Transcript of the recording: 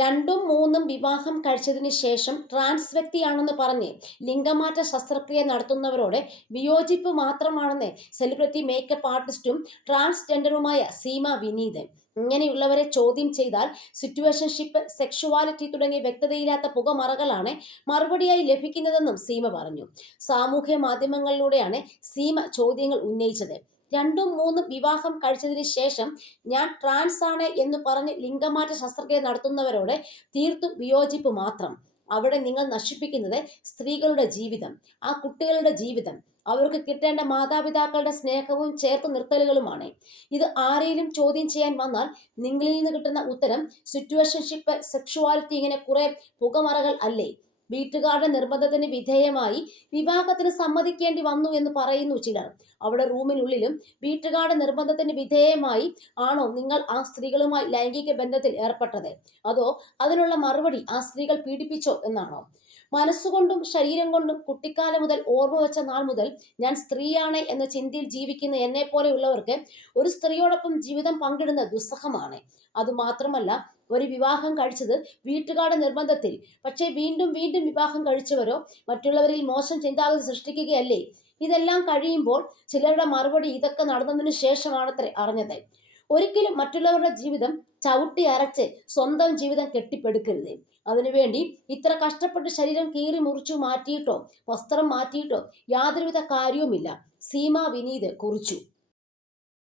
രണ്ടും മൂന്നും വിവാഹം കഴിച്ചതിന് ശേഷം ട്രാൻസ് വ്യക്തിയാണെന്ന് പറഞ്ഞ് ലിംഗമാറ്റ ശസ്ത്രക്രിയ നടത്തുന്നവരോട് വിയോജിപ്പ് മാത്രമാണെന്ന് സെലിബ്രിറ്റി മേക്കപ്പ് ആർട്ടിസ്റ്റും ട്രാൻസ്ജെൻഡറുമായ സീമ വിനീത്. ഇങ്ങനെയുള്ളവരെ ചോദ്യം ചെയ്താൽ സിറ്റുവേഷൻഷിപ്പ് സെക്ഷുവാലിറ്റി തുടങ്ങിയ വ്യക്തതയില്ലാത്ത പുകമറകളാണ് മറുപടിയായി ലഭിക്കുന്നതെന്നും സീമ പറഞ്ഞു. സാമൂഹ്യ മാധ്യമങ്ങളിലൂടെയാണ് സീമ ചോദ്യങ്ങൾ ഉന്നയിച്ചത്. രണ്ടും മൂന്നും വിവാഹം കഴിച്ചതിന് ശേഷം ഞാൻ ട്രാൻസ് ആണ് എന്ന് പറഞ്ഞ് ലിംഗമാറ്റ ശസ്ത്രക്രിയ നടത്തുന്നവരോട് തീർത്തും വിയോജിപ്പ് മാത്രം. അവിടെ നിങ്ങൾ നശിപ്പിക്കുന്നത് സ്ത്രീകളുടെ ജീവിതം ആ കുട്ടികളുടെ ജീവിതം. അവർക്ക് കിട്ടേണ്ട മാതാപിതാക്കളുടെ സ്നേഹവും ചേർത്ത് നിർത്തലുകളുമാണ്. ഇത് ആരെയും ചോദ്യം ചെയ്യാൻ വന്നാൽ നിങ്ങളിൽ നിന്ന് കിട്ടുന്ന ഉത്തരം സിറ്റുവേഷൻഷിപ്പ് സെക്ഷുവാലിറ്റി ഇങ്ങനെ കുറെ പുകമറകൾ അല്ലേ? വീട്ടുകാരുടെ നിർബന്ധത്തിന് വിധേയമായി വിവാഹത്തിന് സമ്മതിക്കേണ്ടി വന്നു എന്ന് പറയുന്നു ചിലർ. അവിടെ റൂമിനുള്ളിലും വീട്ടുകാരുടെ നിർബന്ധത്തിന് വിധേയമായി ആണോ നിങ്ങൾ ആ സ്ത്രീകളുമായി ലൈംഗിക ബന്ധത്തിൽ ഏർപ്പെട്ടത്? അതോ അതിനുള്ള മറുപടി ആ സ്ത്രീകൾ പീഡിപ്പിച്ചോ എന്നാണോ? മനസ്സുകൊണ്ടും ശരീരം കൊണ്ടും കുട്ടിക്കാലം മുതൽ ഓർമ്മ വെച്ച നാൾ മുതൽ ഞാൻ സ്ത്രീയാണ് എന്ന ചിന്തയിൽ ജീവിക്കുന്ന എന്നെ പോലെയുള്ളവർക്ക് ഒരു സ്ത്രീയോടൊപ്പം ജീവിതം പങ്കിടുന്ന ദുസ്സഹമാണ്. അതുമാത്രമല്ല ഒരു വിവാഹം കഴിച്ചത് വീട്ടുകാരുടെ നിർബന്ധത്തിൽ. പക്ഷേ വീണ്ടും വീണ്ടും വിവാഹം കഴിച്ചവരോ മറ്റുള്ളവരിൽ മോശം ചിന്താഗതി സൃഷ്ടിക്കുകയല്ലേ? ഇതെല്ലാം കഴിയുമ്പോൾ ചിലരുടെ മറുപടി ഇതൊക്കെ നടന്നതിന് ശേഷമാണത്രേ അറിഞ്ഞത്. ഒരിക്കലും മറ്റുള്ളവരുടെ ജീവിതം ചവിട്ടി അരച്ച് സ്വന്തം ജീവിതം കെട്ടിപ്പടുക്കരുത്. അതിനുവേണ്ടി ഇത്ര കഷ്ടപ്പെട്ട് ശരീരം കീറി മുറിച്ചു മാറ്റിയിട്ടോ വസ്ത്രം മാറ്റിയിട്ടോ യാതൊരുവിധ കാര്യവുമില്ല. സീമ വിനീത് കുറിച്ചു.